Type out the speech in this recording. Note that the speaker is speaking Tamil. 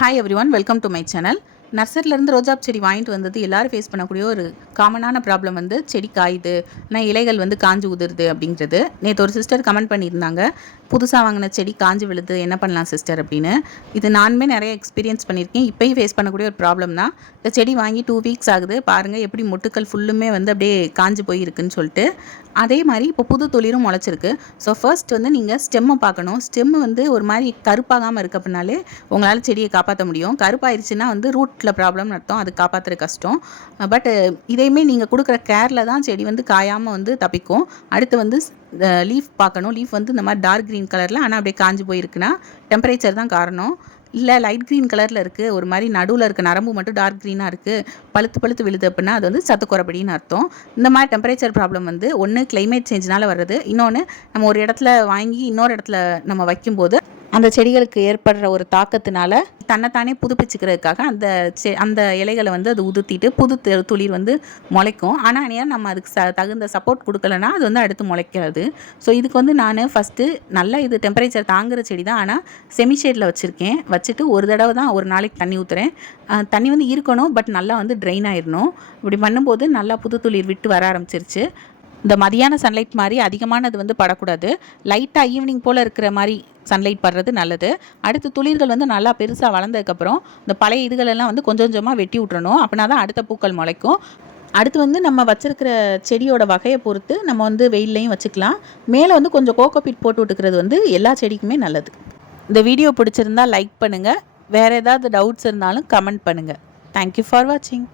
Hi everyone, welcome to my channel. நர்சரிலேருந்து ரோஜா செடி வாங்கிட்டு வந்தது எல்லோரும் ஃபேஸ் பண்ணக்கூடிய ஒரு காமனான ப்ராப்ளம் வந்து செடி காயுது, ஆனால் இலைகள் வந்து காஞ்சு உதிருது அப்படிங்கிறது. நேற்று ஒரு சிஸ்டர் கமெண்ட் பண்ணியிருந்தாங்க, புதுசாக வாங்கின செடி காஞ்சு விழுது, என்ன பண்ணலாம் சிஸ்டர் அப்படின்னு. இது நானுமே நிறைய எக்ஸ்பீரியன்ஸ் பண்ணியிருக்கேன். இப்போயும் ஃபேஸ் பண்ணக்கூடிய ஒரு ப்ராப்ளம் தான். இந்த செடி வாங்கி 2 வீக்ஸ் ஆகுது, பாருங்கள் எப்படி மொட்டுக்கள் ஃபுல்லுமே வந்து அப்படியே காஞ்சு போயிருக்குன்னு சொல்லிட்டு. அதே மாதிரி இப்போ புது துளிரும் முளைச்சிருக்கு. ஸோ ஃபர்ஸ்ட் வந்து நீங்கள் ஸ்டெம்மை பார்க்கணும். ஸ்டெம்மு வந்து ஒரு மாதிரி கருப்பாகாமல் இருக்க அப்படின்னாலே உங்களால் செடியை காப்பாற்ற முடியும். கருப்பாயிருச்சுன்னா வந்து ரூட்டில் ப்ராப்ளம்னு அர்த்தம், அது காப்பாற்றுற கஷ்டம். பட் இதையுமே நீங்கள் கொடுக்குற கேரில் தான் செடி வந்து காயாமல் வந்து தப்பிக்கும். அடுத்து வந்து லீஃப் பார்க்கணும். லீஃப் வந்து இந்த மாதிரி டார்க் க்ரீன் கலரில் ஆனால் அப்படியே காஞ்சு போயிருக்குன்னா டெம்பரேச்சர் தான் காரணம். இல்லை லைட் க்ரீன் கலரில் இருக்குது, ஒரு மாதிரி நடுவில் இருக்க நரம்பு மட்டும் டார்க் க்ரீனாக இருக்குது, பழுத்து விழுது அப்படின்னா அது வந்து சத்து குறைபடின்னு அர்த்தம். இந்த மாதிரி டெம்பரேச்சர் ப்ராப்ளம் வந்து ஒன்று கிளைமேட் சேஞ்சினால் வர்றது, இன்னொன்று நம்ம ஒரு இடத்துல வாங்கி இன்னொரு இடத்துல நம்ம வைக்கும்போது அந்த செடிகளுக்கு ஏற்படுற ஒரு தாக்கத்தினால தன்னைத்தானே புதுப்பிச்சுக்கிறதுக்காக அந்த இலைகளை வந்து அது உதுத்திட்டு புது துளிர் வந்து முளைக்கும். ஆனால் அணியாக நம்ம அதுக்கு தகுந்த சப்போர்ட் கொடுக்கலன்னா அது வந்து அடுத்து முளைக்காது. ஸோ இதுக்கு வந்து நான் ஃபஸ்ட்டு நல்லா இது டெம்பரேச்சர் தாங்குகிற செடி தான், ஆனால் செமிஷேடில் வச்சுருக்கேன். வச்சுட்டு ஒரு தடவை தான் ஒரு நாளைக்கு தண்ணி ஊற்றுறேன். தண்ணி வந்து இருக்கணும், பட் நல்லா வந்து ட்ரெயின் ஆயிடணும். இப்படி பண்ணும்போது நல்லா புது துளிர் விட்டு வர ஆரம்பிச்சிருச்சு. இந்த மதியான சன்லைட் மாதிரி அதிகமானது வந்து படக்கூடாது. லைட்டாக ஈவினிங் போல் இருக்கிற மாதிரி சன்லைட் படுறது நல்லது. அடுத்து துளிர்கள் வந்து நல்லா பெருசாக வளர்ந்ததுக்கப்புறம் இந்த பழைய இதுகளெல்லாம் வந்து கொஞ்சம் கொஞ்சமாக வெட்டி விட்றணும். அப்படின்னா தான் அடுத்த பூக்கள் முளைக்கும். அடுத்து வந்து நம்ம வச்சுருக்கிற செடியோட வகையை பொறுத்து நம்ம வந்து வெயில்லையும் வச்சுக்கலாம். மேலே வந்து கொஞ்சம் கோகோபீட் போட்டு விட்டுக்கிறது வந்து எல்லா செடிக்குமே நல்லது. இந்த வீடியோ பிடிச்சிருந்தா லைக் பண்ணுங்கள். வேறு ஏதாவது டவுட்ஸ் இருந்தாலும் கமெண்ட் பண்ணுங்கள். தேங்க்யூ ஃபார் வாட்சிங்.